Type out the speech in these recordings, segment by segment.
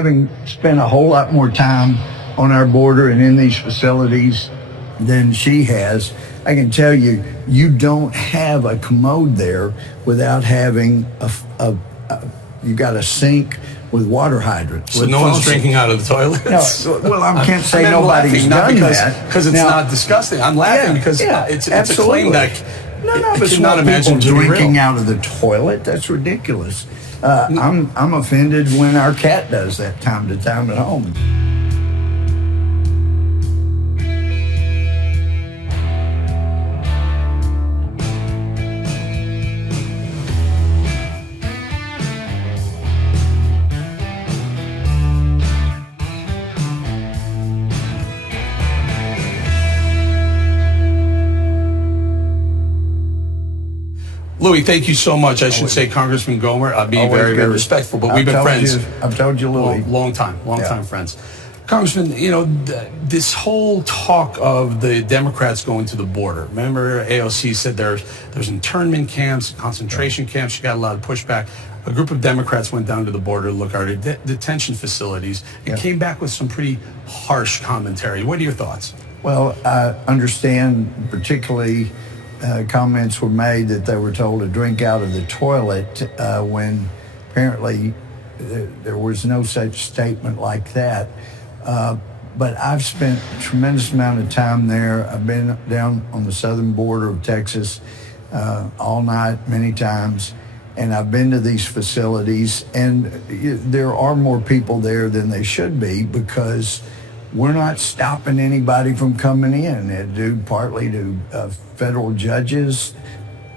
having spent a whole lot more time on our border and in these facilities than she has, I can tell you, you don't have a commode there without having you got a sink with water hydrants. So no one's drinking out of the toilets? No, well, I can't say nobody's done that. Because it's not disgusting. I'm laughing because it's a claim that none of us want people drinking out of the toilet. That's ridiculous. I'm offended when our cat does that time to time at home. Louie, thank you so much. I should say Congressman Gohmert. I'll be very, very respectful, but we've been friends. I've told you, Louie. Long time friends. Congressman, you know, this whole talk of the Democrats going to the border. Remember, AOC said there's internment camps, concentration camps. She got a lot of pushback. A group of Democrats went down to the border to look at our detention facilities and came back with some pretty harsh commentary. What are your thoughts? Well, I understand particularly comments were made that they were told to drink out of the toilet when apparently there was no such statement like that. But I've spent a tremendous amount of time there. I've been down on the southern border of Texas all night, many times, and I've been to these facilities, and there are more people there than they should be because we're not stopping anybody from coming in, due partly to federal judges'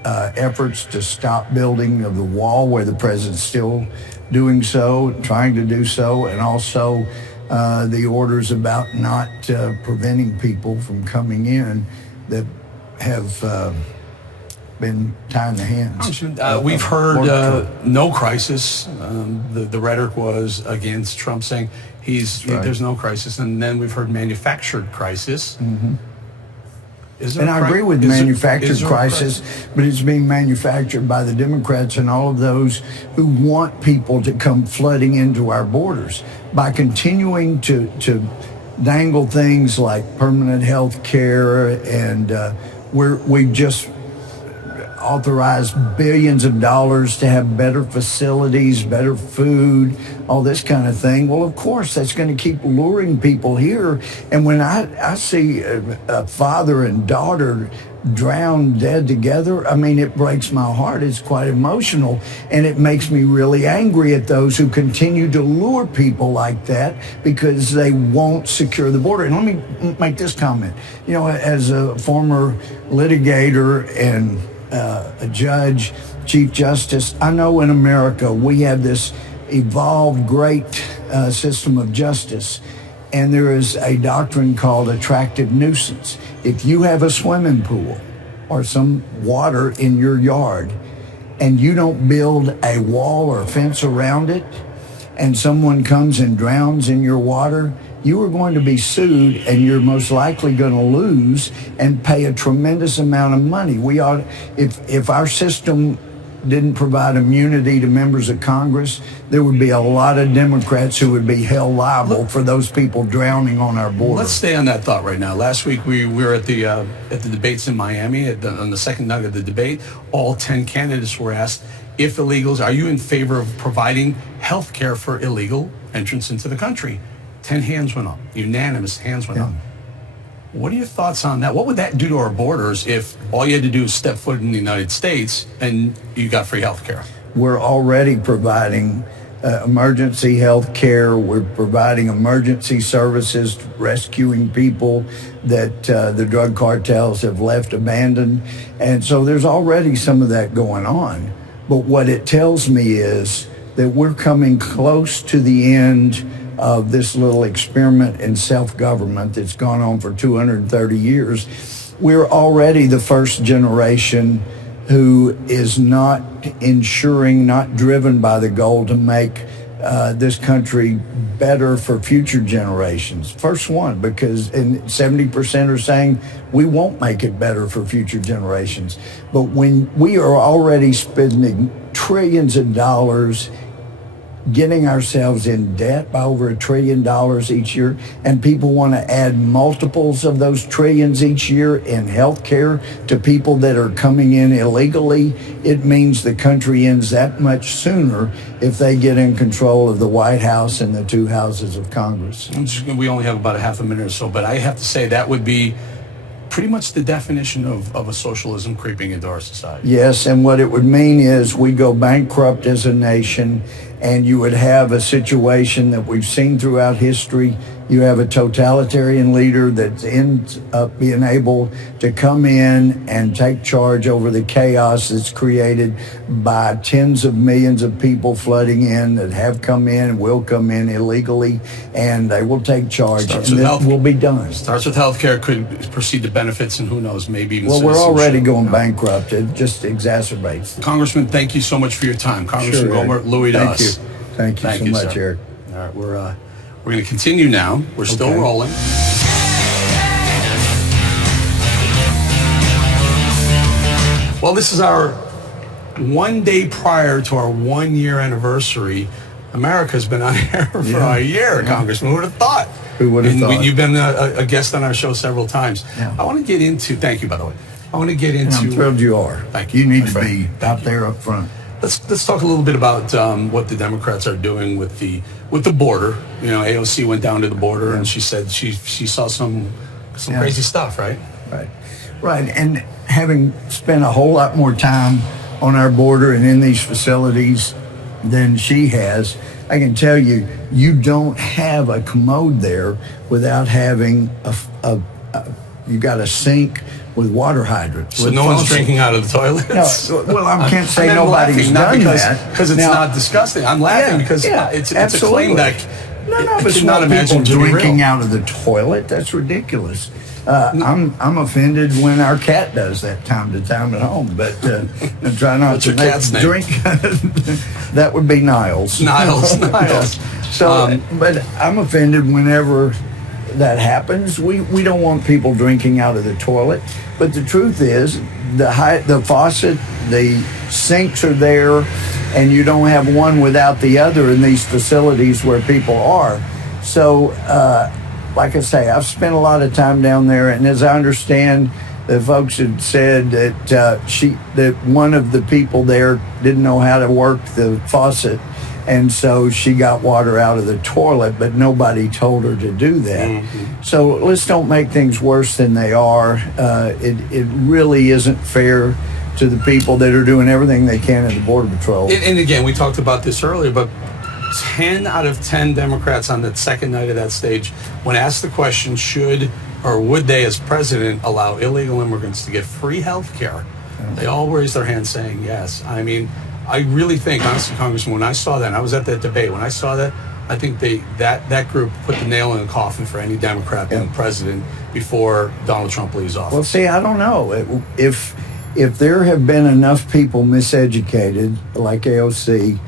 efforts to stop building of the wall where the president's still doing so, trying to do so, and also the orders about not preventing people from coming in that have been tying the hands. We've heard no crisis. The rhetoric was against Trump saying there's no crisis, and then we've heard manufactured crisis. Mm-hmm. And I agree with manufactured crisis, but it's being manufactured by the Democrats and all of those who want people to come flooding into our borders by continuing to dangle things like permanent health care, and we've just authorized billions of dollars to have better facilities, better food, all this kind of thing. Well, of course, that's going to keep luring people here. And when I see a father and daughter drown dead together, I mean, it breaks my heart. It's quite emotional. And it makes me really angry at those who continue to lure people like that because they won't secure the border. And let me make this comment. You know, as a former litigator and a judge, Chief Justice, I know in America we have this evolved great system of justice, and there is a doctrine called attractive nuisance. If you have a swimming pool or some water in your yard and you don't build a wall or a fence around it, and someone comes and drowns in your water, you are going to be sued, and you're most likely going to lose and pay a tremendous amount of money. If our system didn't provide immunity to members of Congress, there would be a lot of Democrats who would be held liable for those people drowning on our border. Let's stay on that thought right now. Last week we were at the debates in Miami. On the second night of the debate, all 10 candidates were asked, if illegals, are you in favor of providing health care for illegal entrance into the country? 10 hands went up. Unanimous hands went up. What are your thoughts on that? What would that do to our borders if all you had to do is step foot in the United States and you got free health care? We're already providing emergency health care. We're providing emergency services, rescuing people that the drug cartels have left abandoned. And so there's already some of that going on. But what it tells me is that we're coming close to the end of this little experiment in self-government that's gone on for 230 years. We're already the first generation who is not ensuring, not driven by the goal to make this country better for future generations. First one, because 70% are saying we won't make it better for future generations. But when we are already spending trillions of dollars getting ourselves in debt by over $1 trillion each year, and people want to add multiples of those trillions each year in health care to people that are coming in illegally, it means the country ends that much sooner if they get in control of the White House and the two houses of Congress. We only have about a half a minute or so, but I have to say that would be pretty much the definition of a socialism creeping into our society. Yes, and what it would mean is we go bankrupt as a nation, and you would have a situation that we've seen throughout history. You have a totalitarian leader that ends up being able to come in and take charge over the chaos that's created by tens of millions of people flooding in that have come in and will come in illegally, and they will take charge, and this will be done. Starts with healthcare, could proceed to benefits, and who knows, maybe even Well, we're already going bankrupt. It just exacerbates. Congressman, thank you so much for your time. Congressman Gohmert, Louie to us. Thank you so much, sir. Eric. All right, we're going to continue now. We're still rolling. Well, this is our 1 day prior to our 1 year anniversary. America's been on air for a year, Congressman. Who would have thought? Who would have thought? You've been a guest on our show several times. Yeah. I want to get into, thank you, by the way. I want to get into. I'm thrilled you are. Thank you. You need to be out there up front. Let's talk a little bit about what the Democrats are doing with the border. You know, AOC went down to the border and she said she saw some crazy stuff, right? Right. And having spent a whole lot more time on our border and in these facilities than she has, I can tell you, you don't have a commode there without having you got a sink with water hydrants. So no one's drinking out of the toilets? No, well, I can't say nobody's done that. Because it's not disgusting. I'm laughing because it's a claim that none of us want people drinking out of the toilet. That's ridiculous. I'm offended when our cat does that time to time at home, but I try not to drink. That would be Niles. Niles. So, but I'm offended whenever that happens. We don't want people drinking out of the toilet, but the truth is the faucet, the sinks are there, and you don't have one without the other in these facilities where people are. So like I say, I've spent a lot of time down there, and as I understand, the folks had said that that one of the people there didn't know how to work the faucet, and so she got water out of the toilet, but nobody told her to do that. Mm-hmm. So let's don't make things worse than they are. It really isn't fair to the people that are doing everything they can in the Border Patrol. And again, we talked about this earlier, but 10 out of 10 Democrats on that second night of that stage, when asked the question, should or would they, as president, allow illegal immigrants to get free health care, they all raised their hands saying yes. I mean, I really think, honestly, Congressman, when I saw that, and I was at that debate, when I saw that, I think that group put the nail in the coffin for any Democrat being president before Donald Trump leaves office. Well, see, I don't know. If there have been enough people miseducated, like AOC,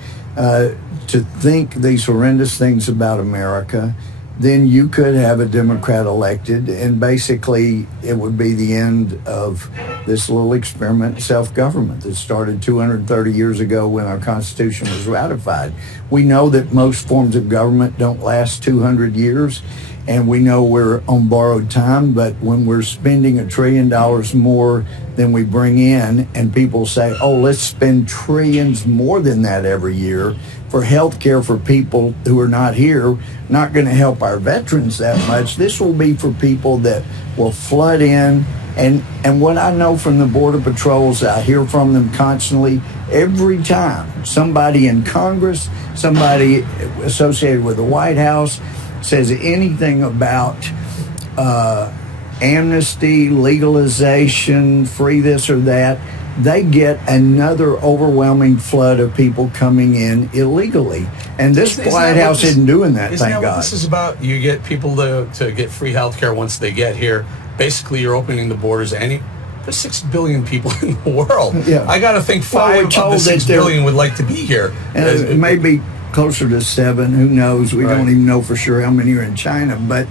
to think these horrendous things about America, then you could have a Democrat elected, and basically it would be the end of this little experiment in self-government that started 230 years ago when our Constitution was ratified. We know that most forms of government don't last 200 years, and we know we're on borrowed time, but when we're spending $1 trillion more than we bring in, and people say, oh, let's spend trillions more than that every year for health care for people who are not here, not going to help our veterans that much. This will be for people that will flood in. And what I know from the Border Patrols, I hear from them constantly, every time somebody in Congress, somebody associated with the White House says anything about amnesty, legalization, free this or that, they get another overwhelming flood of people coming in illegally. And this White House isn't doing that, thank God. What this is about? You get people to get free health care once they get here. Basically, you're opening the borders to there's 6 billion people in the world. Yeah. I got to think 5 of the 6 billion would like to be here. It may be closer to 7, who knows? We don't even know for sure how many are in China, but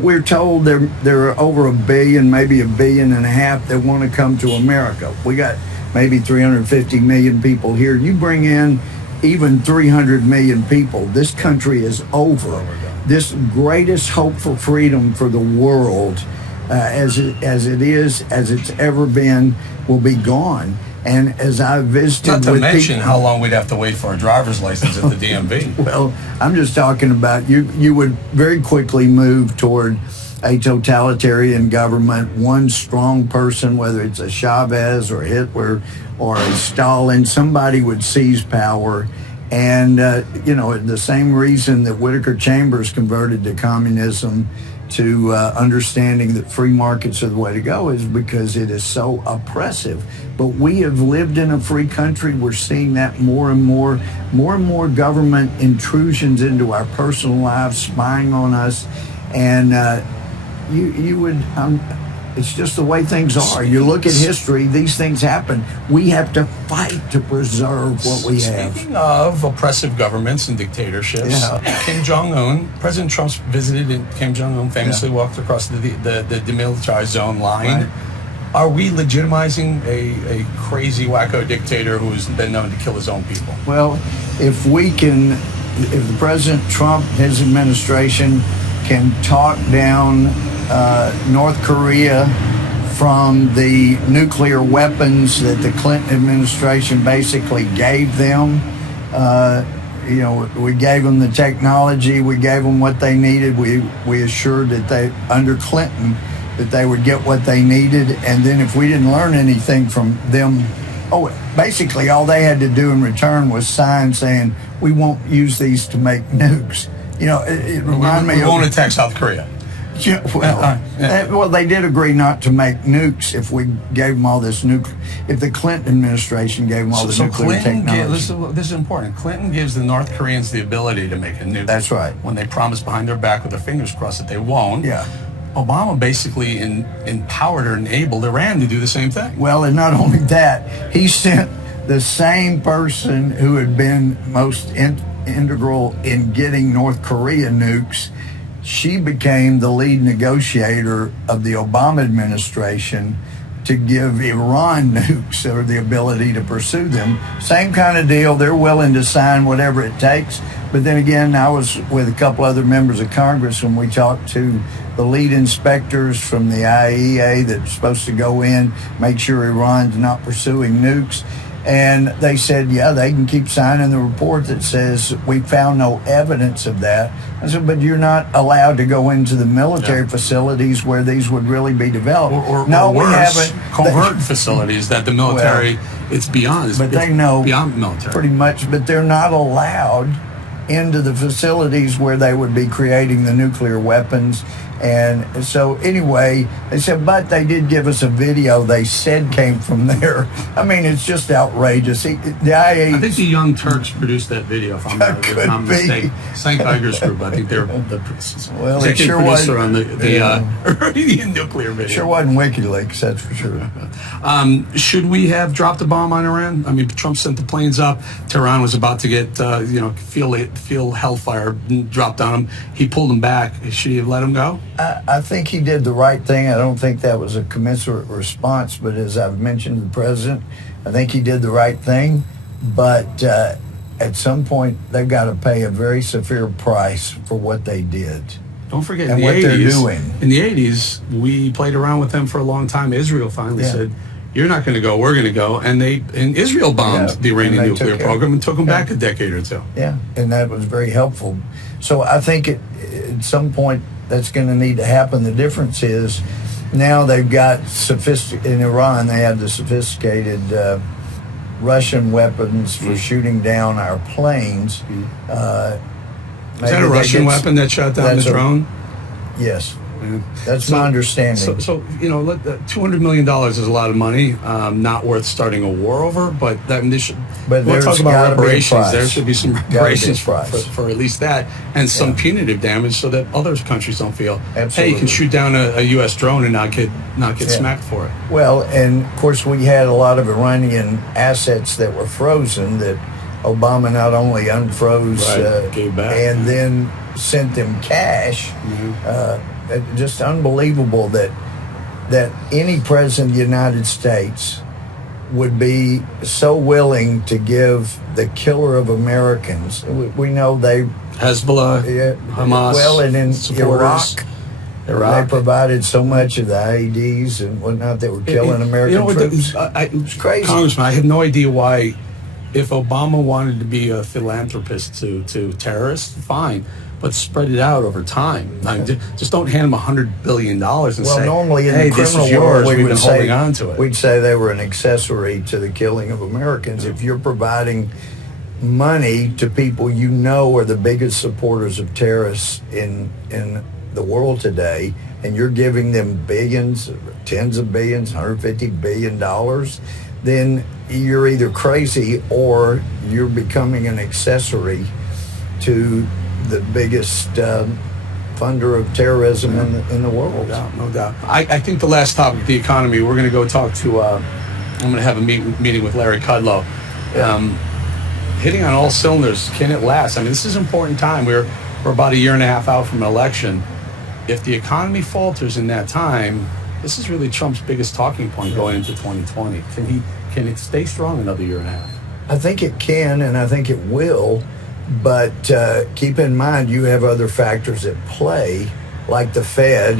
we're told there are over 1 billion, maybe 1.5 billion that want to come to America. We got maybe 350 million people here. You bring in even 300 million people, this country is over. This greatest hope for freedom for the world, as it's ever been, will be gone. And as I visited, not to with mention people, how long we'd have to wait for a driver's license at the DMV. Well, I'm just talking about you would very quickly move toward a totalitarian government, one strong person, whether it's a Chavez or Hitler or a Stalin, somebody would seize power. And, the same reason that Whittaker Chambers converted to communism, to understanding that free markets are the way to go, is because it is so oppressive. But we have lived in a free country. We're seeing that more and more government intrusions into our personal lives, spying on us. And it's just the way things are. You look at history, these things happen. We have to fight to preserve what we have. Speaking of oppressive governments and dictatorships, Kim Jong-un, President Trump visited, and Kim Jong-un famously walked across the demilitarized zone line. Right. Are we legitimizing a crazy wacko dictator who's been known to kill his own people? Well, if the President Trump, his administration, can talk down North Korea from the nuclear weapons that the Clinton administration basically gave them. We gave them the technology, we gave them what they needed. We assured that under Clinton, that they would get what they needed. And then if we didn't learn anything from them, basically all they had to do in return was sign saying, we won't use these to make nukes. It reminded me of... We won't attack South Korea. Yeah, well, they did agree not to make nukes if we gave them all this if the Clinton administration gave them all the nuclear technology. This is important. Clinton gives the North Koreans the ability to make a nuke. That's right. When they promise behind their back with their fingers crossed that they won't. Yeah. Obama basically empowered or enabled Iran to do the same thing. Well, and not only that, he sent the same person who had been most integral in getting North Korea nukes. She became the lead negotiator of the Obama administration to give Iran nukes, or the ability to pursue them. Same kind of deal. They're willing to sign whatever it takes. But then again, I was with a couple other members of Congress when we talked to the lead inspectors from the IAEA that's supposed to go in, make sure Iran's not pursuing nukes. And they said, yeah, they can keep signing the report that says we found no evidence of that. I said, but you're not allowed to go into the military facilities where these would really be developed. Or no, worse, we haven't. Covert facilities that the military, it's beyond. But they know beyond military. Pretty much, but they're not allowed into the facilities where they would be creating the nuclear weapons. And so anyway, they said, but they did give us a video they said came from there. I mean, it's just outrageous. I think the Young Turks produced that video, if I'm not mistaken. St. Iger's group, I think they're the executive producer on the Iranian nuclear video. Sure wasn't WikiLeaks, that's for sure. Should we have dropped a bomb on Iran? I mean, Trump sent the planes up. Tehran was about to get, feel hellfire dropped on him. He pulled them back. Should he have let him go? I think he did the right thing. I don't think that was a commensurate response, but as I've mentioned to the president, I think he did the right thing. But at some point, they've got to pay a very severe price for what they did. Don't forget, and what they're doing. In the 80s, we played around with them for a long time. Israel finally said, you're not going to go, we're going to go. And Israel bombed the Iranian nuclear program and took them back a decade or two. Yeah, and that was very helpful. So I think at some point, that's going to need to happen. The difference is now they've got in Iran, they have the sophisticated Russian weapons for shooting down our planes. Is that a Russian weapon that shot down the drone? Yes. That's my understanding. So $200 million is a lot of money, not worth starting a war over, but we'll talk about reparations. There should be some reparations for at least that, and some punitive damage so that other countries don't feel, hey, you can shoot down a U.S. drone and not get smacked for it. Well, and of course we had a lot of Iranian assets that were frozen that Obama not only unfroze gave back, and then sent them cash. Just unbelievable that any president of the United States would be so willing to give the killer of Americans. We know they Hezbollah, Hamas, well, and in supporters. Iraq, they provided so much of the IEDs and whatnot that were killing American troops. It was crazy. Congressman, I have no idea why, if Obama wanted to be a philanthropist to terrorists, fine, but spread it out over time. I mean, just don't hand them $100 billion and say, normally in hey, the this criminal is yours, world, we've been holding on to it. We'd say they were an accessory to the killing of Americans. If you're providing money to people you know are the biggest supporters of terrorists in the world today, and you're giving them billions, tens of billions, $150 billion, then you're either crazy or you're becoming an accessory to the biggest funder of terrorism in the world. No doubt. I think the last topic, the economy, we're going to go talk to, I'm going to have a meeting with Larry Kudlow. Hitting on all cylinders, can it last? I mean, this is an important time. We're about a year and a half out from an election. If the economy falters in that time, this is really Trump's biggest talking point going into 2020. Can it stay strong another year and a half? I think it can, and I think it will. But keep in mind, you have other factors at play, like the Fed.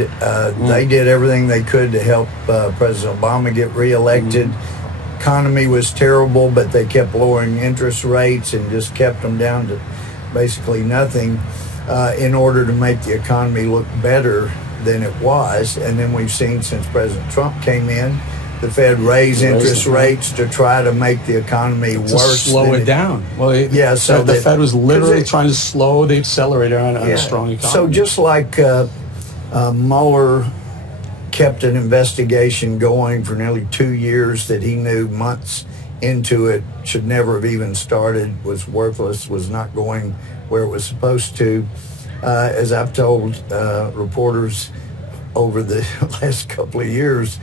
They did everything they could to help President Obama get reelected. Economy was terrible, but they kept lowering interest rates and just kept them down to basically nothing in order to make the economy look better than it was. And then we've seen since President Trump came in, the Fed raised interest rates to try to make the economy worse. Slow it down. Well, so the Fed was literally trying to slow the accelerator on a strong economy. So just like Mueller kept an investigation going for nearly 2 years that he knew months into it should never have even started, was worthless, was not going where it was supposed to. As I've told reporters over the last couple of years,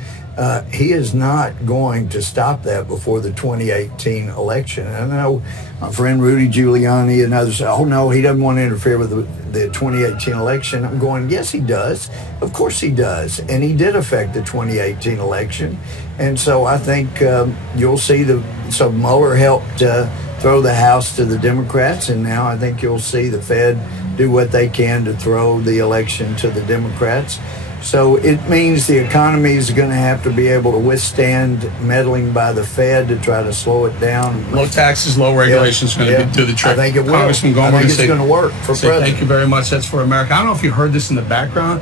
he is not going to stop that before the 2018 election. And I know my friend Rudy Giuliani and others say, oh no, he doesn't want to interfere with the 2018 election. I'm going, yes, he does. Of course he does. And he did affect the 2018 election. And so I think you'll see so Mueller helped throw the House to the Democrats, and now I think you'll see the Fed do what they can to throw the election to the Democrats. So it means the economy is going to have to be able to withstand meddling by the Fed to try to slow it down. Low taxes, low regulations is going to do the trick. I think it will. Congressman Gohmert, I think it's going to work for president. Thank you very much. That's for America. I don't know if you heard this in the background.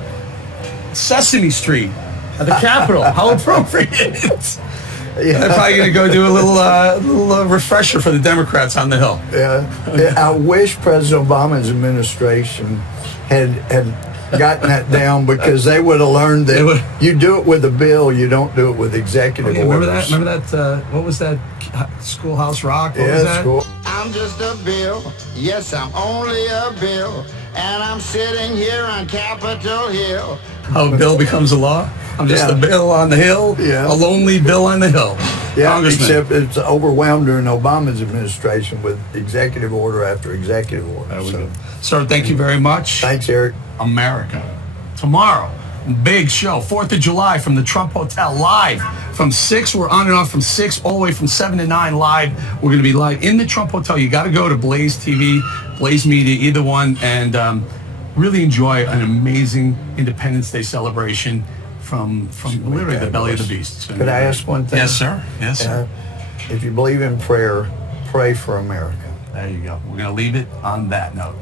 Sesame Street at the Capitol. How appropriate. They're probably going to go do a little refresher for the Democrats on the Hill. Yeah. I wish President Obama's administration had gotten that down, because they would have learned that you do it with a bill, you don't do it with executive orders. Remember that? What was that? Schoolhouse Rock? What was that? Cool. I'm just a bill. Yes, I'm only a bill. And I'm sitting here on Capitol Hill. How a bill becomes a law? I'm just a bill on the hill, a lonely bill on the hill. Yeah, except it's overwhelmed during Obama's administration with executive order after executive order. There we go. Sir, thank you very much. Thanks, Eric. America. Tomorrow, big show, 4th of July from the Trump Hotel, live from 6. We're on and off from 6 all the way from 7 to 9 live. We're going to be live in the Trump Hotel. You got to go to Blaze TV, Blaze Media, either one, and really enjoy an amazing Independence Day celebration from literally the belly of the beast. Could I ask one thing? Yes, sir. Yes, sir. If you believe in prayer, pray for America. There you go. We're going to leave it on that note.